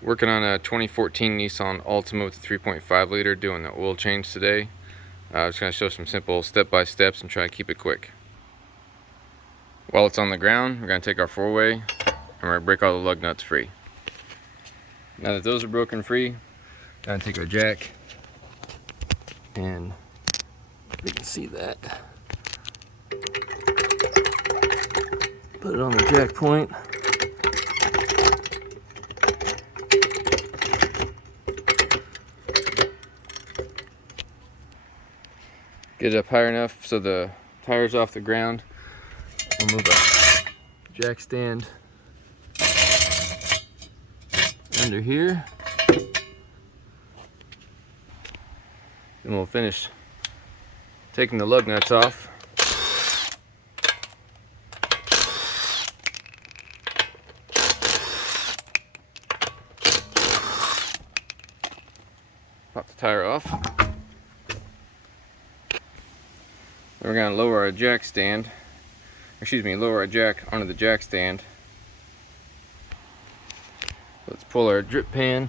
Working on a 2014 Nissan Altima with a 3.5 liter, doing the oil change today. Just going to show some simple step-by-steps and try to keep it quick. While it's on the ground, we're going to take our 4-way and we're going to break all the lug nuts free. Now that those are broken free, going to take our jack, and you can see that. Put it on the jack point. Get it up high enough so the tire's off the ground. We'll move our jack stand under here. Then we'll finish taking the lug nuts off. Pop the tire off. Then we're going to lower our jack stand, lower our jack onto the jack stand. Let's pull our drip pan.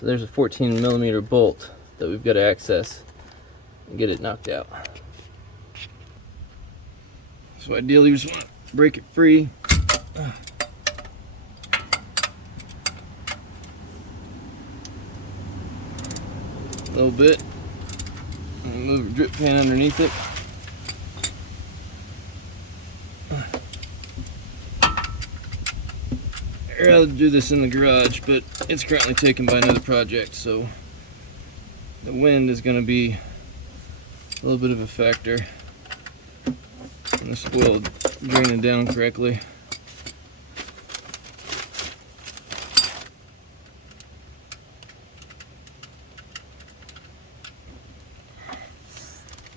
So there's a 14mm bolt that we've got to access and get it knocked out. So ideally, we just want to break it free. A little bit. And move the drip pan underneath it. I'd rather do this in the garage, but it's currently taken by another project, so the wind is going to be a little bit of a factor. And this oil draining down correctly.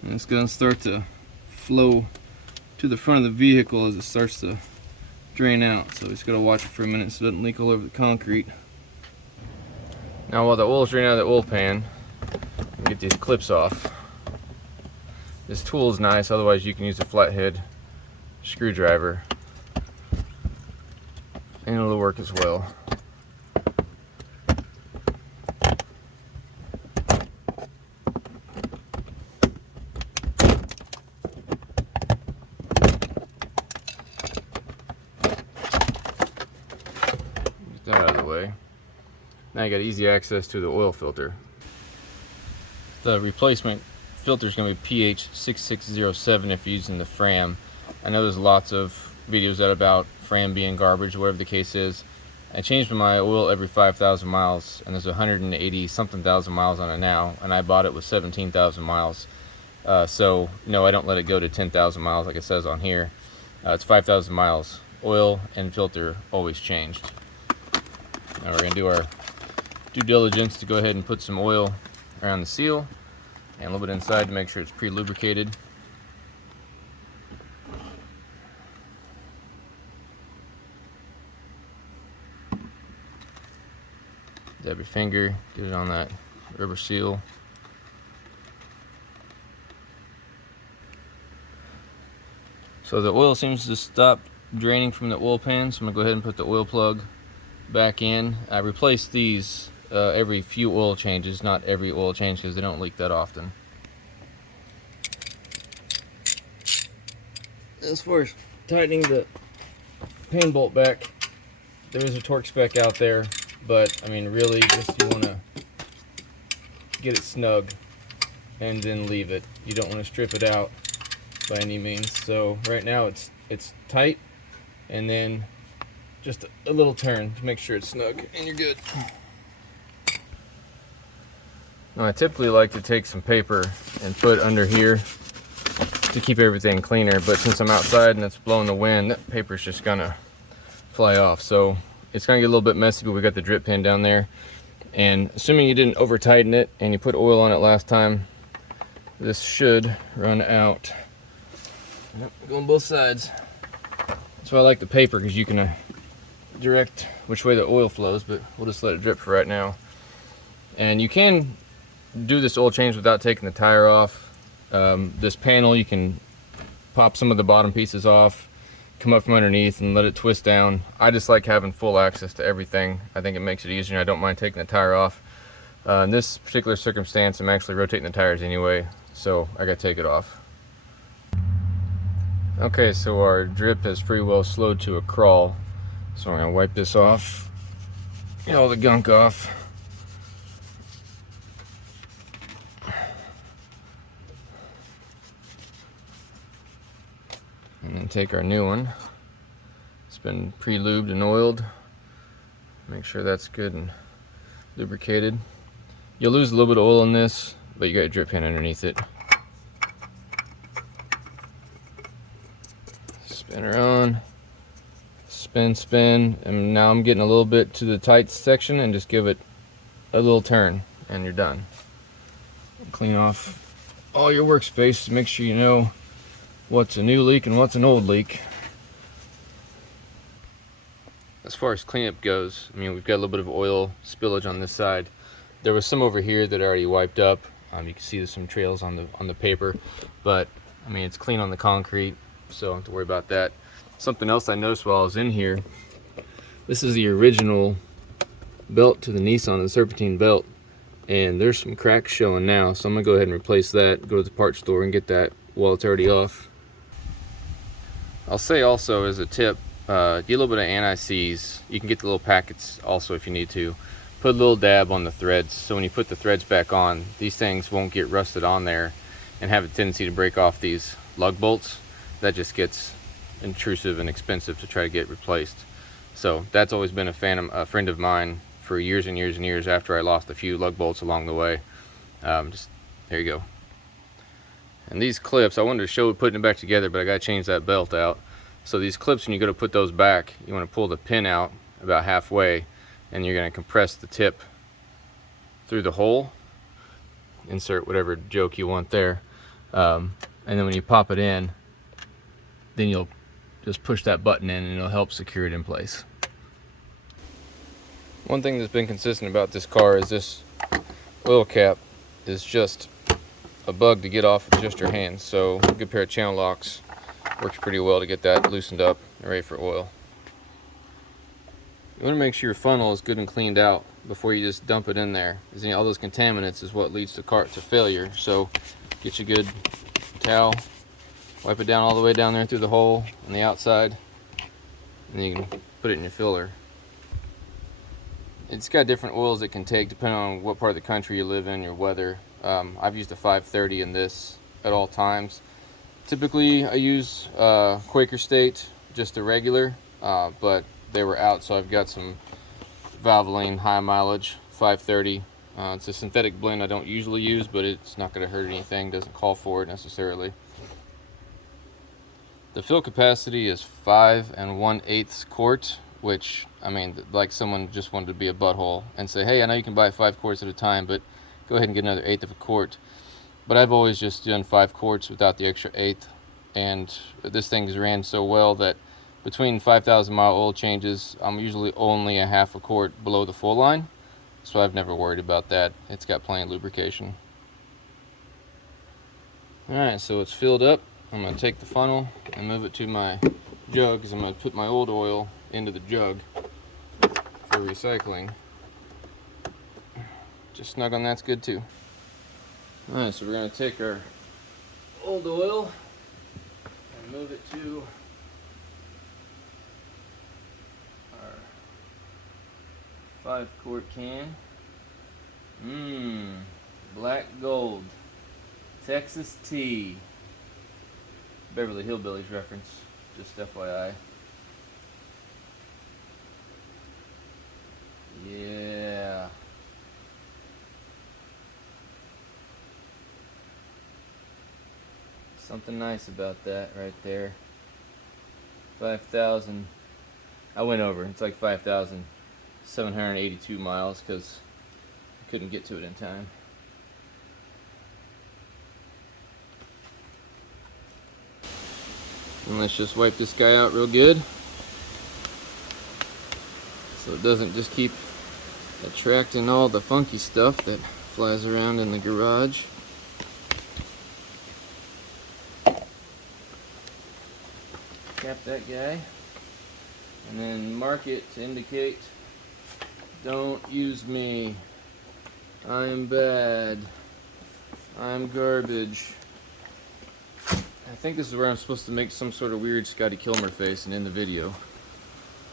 And it's going to start to flow to the front of the vehicle as it starts to drain out. So we just got to watch it for a minute so it doesn't leak all over the concrete. Now while the oil's draining out of the oil pan, get these clips off. This tool is nice, otherwise you can use a flathead screwdriver and it'll work as well. Get that out of the way. Now you got easy access to the oil filter. The replacement filter is going to be pH 6607 if you're using the Fram. I know there's lots of videos out about Fram being garbage, whatever the case is. I changed my oil every 5,000 miles, and there's 180 something thousand miles on it now, and I bought it with 17,000 miles. So no, I don't let it go to 10,000 miles like it says on here. It's 5,000 miles. Oil and filter always changed. Now we're going to do our due diligence to go ahead and put some oil around the seal and a little bit inside to make sure it's pre-lubricated. Dab your finger, get it on that rubber seal. So the oil seems to stop draining from the oil pan, so I'm going to go ahead and put the oil plug back in. I replace these every few oil changes, not every oil change because they don't leak that often. As far as tightening the pan bolt back, there is a torque spec out there, but I mean really just you want to get it snug and then leave it. You don't want to strip it out by any means. So right now it's tight, and then just a little turn to make sure it's snug and you're good. Now I typically like to take some paper and put under here to keep everything cleaner, but since I'm outside and it's blowing the wind, that paper's just gonna fly off. So it's gonna get a little bit messy, but we got the drip pan down there. And assuming you didn't over tighten it and you put oil on it last time, this should run out. Yep, go on both sides. That's why I like the paper, because you can direct which way the oil flows, but we'll just let it drip for right now. And you can do this oil change without taking the tire off. This panel, you can pop some of the bottom pieces off, come up from underneath and let it twist down. I just like having full access to everything. I think it makes it easier, and I don't mind taking the tire off. In this particular circumstance, I'm actually rotating the tires anyway, so I gotta take it off. Okay, so our drip has pretty well slowed to a crawl. So I'm gonna wipe this off, get all the gunk off. And then take our new one. It's been pre-lubed and oiled. Make sure that's good and lubricated. You'll lose a little bit of oil in this, but you got a drip pan underneath it. Spin her on. Spin, spin, and now I'm getting a little bit to the tight section, and just give it a little turn and you're done. Clean off all your workspace to make sure you know what's a new leak and what's an old leak. As far as cleanup goes, I mean, we've got a little bit of oil spillage on this side. There was some over here that I already wiped up. You can see there's some trails on the paper, but I mean, it's clean on the concrete, so don't have to worry about that. Something else I noticed while I was in here, this is the original belt to the Nissan, the serpentine belt, and there's some cracks showing now, so I'm gonna go ahead and replace that, go to the parts store and get that while it's already off. I'll say also as a tip, get a little bit of anti-seize. You can get the little packets also if you need to. Put a little dab on the threads, so when you put the threads back on, these things won't get rusted on there and have a tendency to break off these lug bolts. That just gets intrusive and expensive to try to get replaced. So that's always been a friend of mine for years and years and years after I lost a few lug bolts along the way. Just there you go. And these clips, I wanted to show putting it back together, but I got to change that belt out. So these clips, when you go to put those back, you want to pull the pin out about halfway, and you're going to compress the tip through the hole. Insert whatever joke you want there. And then when you pop it in, then you'll just push that button in and it'll help secure it in place. One thing that's been consistent about this car is this oil cap is just a bug to get off with just your hands. So a good pair of channel locks works pretty well to get that loosened up and ready for oil. You want to make sure your funnel is good and cleaned out before you just dump it in there, because all those contaminants is what leads the car to failure. So get you a good towel, wipe it down all the way down there through the hole on the outside, and then you can put it in your filler. It's got different oils it can take depending on what part of the country you live in, your weather. I've used a 530 in this at all times. Typically I use Quaker State, just a regular, but they were out, so I've got some Valvoline high mileage 530. It's a synthetic blend I don't usually use, but it's not going to hurt anything, doesn't call for it necessarily. The fill capacity is 5 1/8 quart, which, I mean, like someone just wanted to be a butthole and say, hey, I know you can buy 5 quarts at a time, but go ahead and get another 1/8 of a quart. But I've always just done 5 quarts without the extra 1/8, and this thing's ran so well that between 5,000 mile oil changes, I'm usually only a half a quart below the full line, so I've never worried about that. It's got plenty of lubrication. Alright, so it's filled up. I'm going to take the funnel and move it to my jug, because I'm going to put my old oil into the jug for recycling. Just snug on that's good too. Alright, so we're going to take our old oil and move it to our 5 quart can. Black Gold Texas Tea. Beverly Hillbillies reference, just FYI. Yeah. Something nice about that right there. 5,000. I went over. It's like 5,782 miles because I couldn't get to it in time. And let's just wipe this guy out real good, so it doesn't just keep attracting all the funky stuff that flies around in the garage. Cap that guy, and then mark it to indicate, don't use me, I'm bad, I'm garbage. I think this is where I'm supposed to make some sort of weird Scotty Kilmer face and end the video.